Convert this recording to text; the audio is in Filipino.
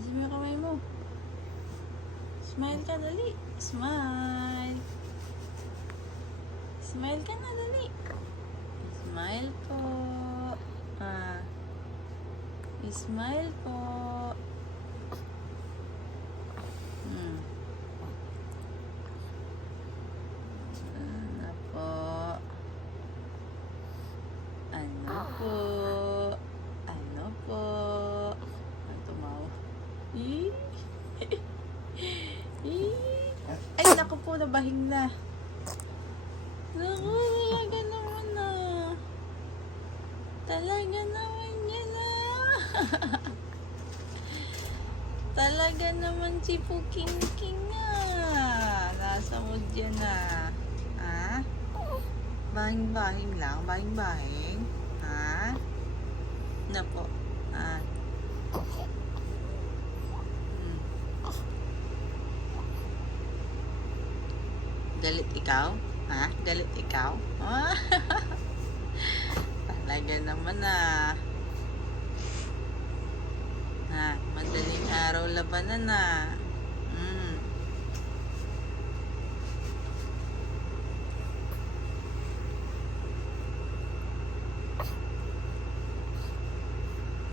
Taas mo yung kamay mo. Smile ka, dali. Smile. Smile ka na, dali. Smile po. Smile po. Ano po? Ano po? Ano po? Ang tumawa. Ay, naku po, nabahing na. Naku, talaga naman na. Talaga naman yan na. Talaga naman si Puking-king na. Nasa mood yan na. Ha? Bahing-bahing lang? Bahing-bahing? Ha? Na po. Galit ikaw? Ha? Galit ikaw? Talaga naman ha, madaling araw labanan na.